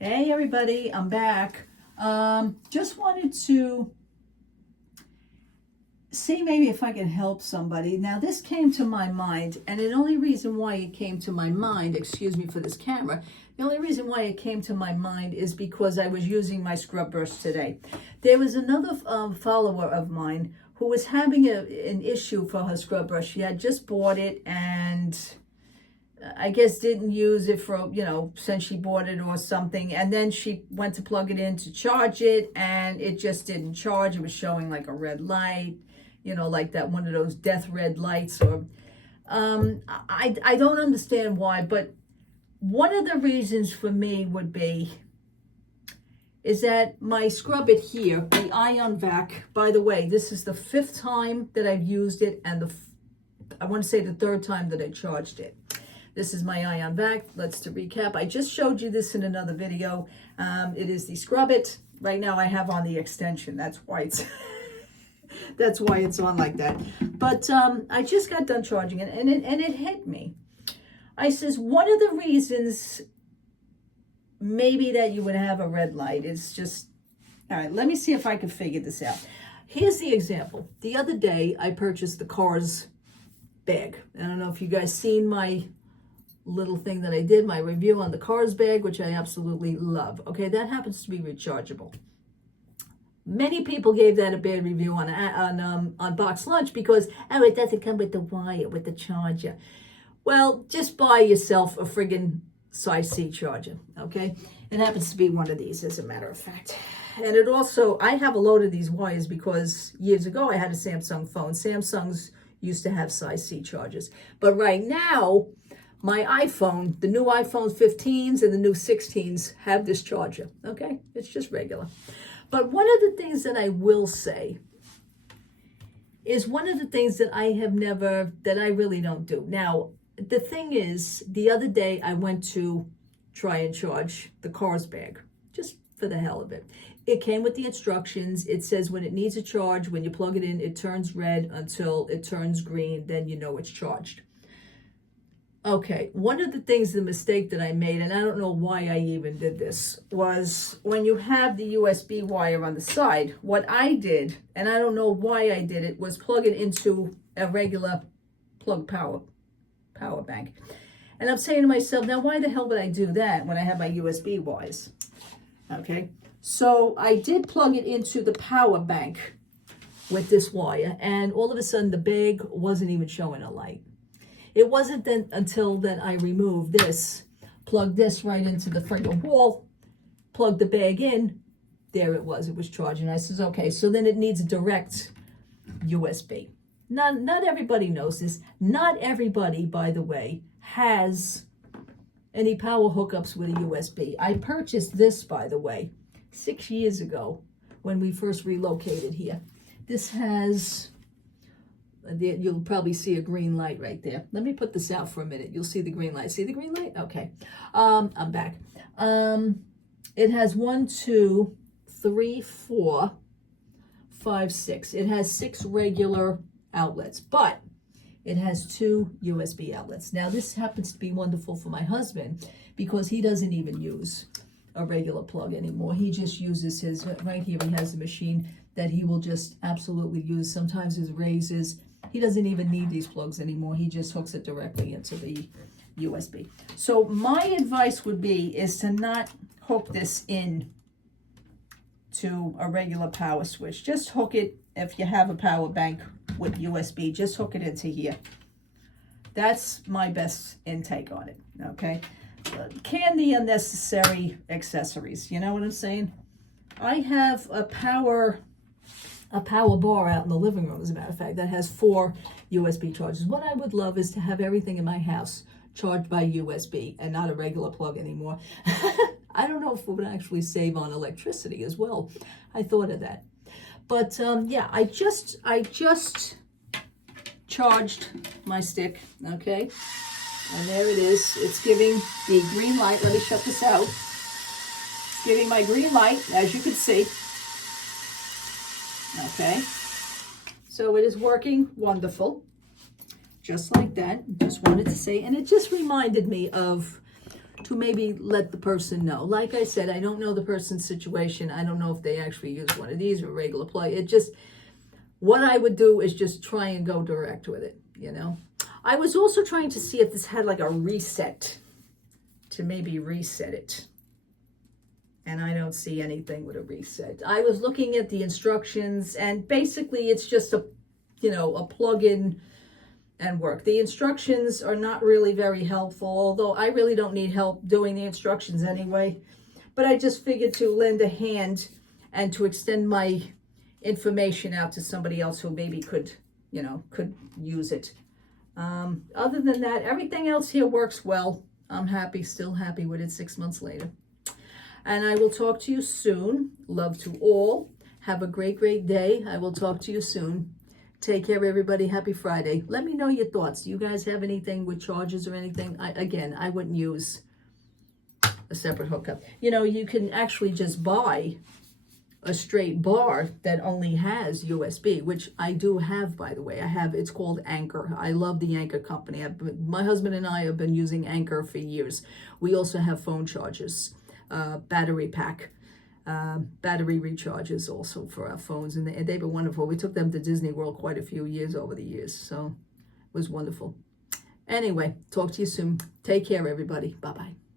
Hey everybody, I'm back. Just wanted to see maybe if I can help somebody. Now this came to my mind, and the only reason why it came to my mind, excuse me for this camera, the only reason why it came to my mind is because I was using my scrub brush today. There was another follower of mine who was having an issue for her scrub brush. She had just bought it and I guess didn't use it for, since she bought it or something. And then she went to plug it in to charge it and it just didn't charge. It was showing like a red light, like that one of those death red lights. Or I don't understand why, but one of the reasons for me would be is that my scrub it here, the ion vac, by the way, this is the 5th time that I've used it and I want to say the 3rd time that I charged it. This is my ion vac. Let's to recap. I just showed you this in another video. It is the scrub it. Right now I have on the extension. That's why it's that's why it's on like that. But I just got done charging it and it hit me. I says one of the reasons maybe that you would have a red light is just, all right, let me see if I can figure this out. Here's the example. The other day I purchased the Cars bag. I don't know if you guys seen my little thing that I did, my review on the Cars bag, which I absolutely love. Okay, that happens to be rechargeable. Many people gave that a bad review on Box Lunch because, oh, it doesn't come with the wire, with the charger. Well, just buy yourself a friggin' size C charger, okay? It happens to be one of these, as a matter of fact. And it also, I have a load of these wires because years ago I had a Samsung phone. Samsungs used to have size C chargers. But right now, my iPhone, the new iPhone 15s and the new 16s have this charger, okay? It's just regular. But one of the things that I will say is one of the things that that I really don't do. Now, the thing is, the other day I went to try and charge the Cars bag, just for the hell of it. It came with the instructions. It says when it needs a charge, when you plug it in, it turns red until it turns green, then you know it's charged. Okay, one of the things, the mistake that I made, and I don't know why I even did this, was when you have the USB wire on the side, what I did, and I don't know why I did it, was plug it into a regular plug power bank. And I'm saying to myself, now why the hell would I do that when I have my USB wires? Okay, so I did plug it into the power bank with this wire, and all of a sudden the bag wasn't even showing a light. It wasn't then until that I removed this, plugged this right into the friggin' wall, plugged the bag in, there it was charging. I says, okay, so then it needs a direct USB. Not everybody knows this. Not everybody, by the way, has any power hookups with a USB. I purchased this, by the way, 6 years ago when we first relocated here. This has, you'll probably see a green light right there. Let me put this out for a minute. You'll see the green light. See the green light? Okay. I'm back. It has 1, 2, 3, 4, 5, 6. It has 6 regular outlets, but it has 2 USB outlets. Now this happens to be wonderful for my husband because he doesn't even use a regular plug anymore. He just uses his, right here he has a machine that he will just absolutely use. Sometimes his razors, he doesn't even need these plugs anymore. He just hooks it directly into the USB. So my advice would be is to not hook this in to a regular power switch. Just hook it, if you have a power bank with USB, just hook it into here. That's my best intake on it, okay? Can the unnecessary accessories, you know what I'm saying? I have a power bar out in the living room, as a matter of fact, that has 4 USB chargers. What I would love is to have everything in my house charged by USB and not a regular plug anymore. I don't know if it would actually save on electricity as well. I thought of that. But yeah, I just charged my stick, okay? And there it is. It's giving the green light. Let me shut this out. It's giving my green light, as you can see. Okay, so it is working wonderful, just like that. Just wanted to say, and it just reminded me of to maybe let the person know. Like I said, I don't know the person's situation. I don't know if they actually use one of these or regular play. It just, what I would do is just try and go direct with it, you know. I was also trying to see if this had like a reset, to maybe reset it. And I don't see anything with a reset. I was looking at the instructions, and basically it's just a, you know, a plug-in and work. The instructions are not really very helpful, although I really don't need help doing the instructions anyway. But I just figured to lend a hand and to extend my information out to somebody else who maybe could, you know, could use it. Other than that, everything else here works well. I'm happy, still happy with it 6 months later. And I will talk to you soon. Love to all. Have a great, great day. I will talk to you soon. Take care, everybody. Happy Friday. Let me know your thoughts. Do you guys have anything with charges or anything? I wouldn't use a separate hookup. You know, you can actually just buy a straight bar that only has USB, which I do have, by the way. I have, it's called Anchor. I love the Anchor company. My husband and I have been using Anchor for years. We also have phone chargers, battery pack, battery recharges also for our phones, and they've been wonderful. We took them to Disney World quite a few years over the years, so it was wonderful. Anyway, talk to you soon. Take care, everybody. Bye-bye.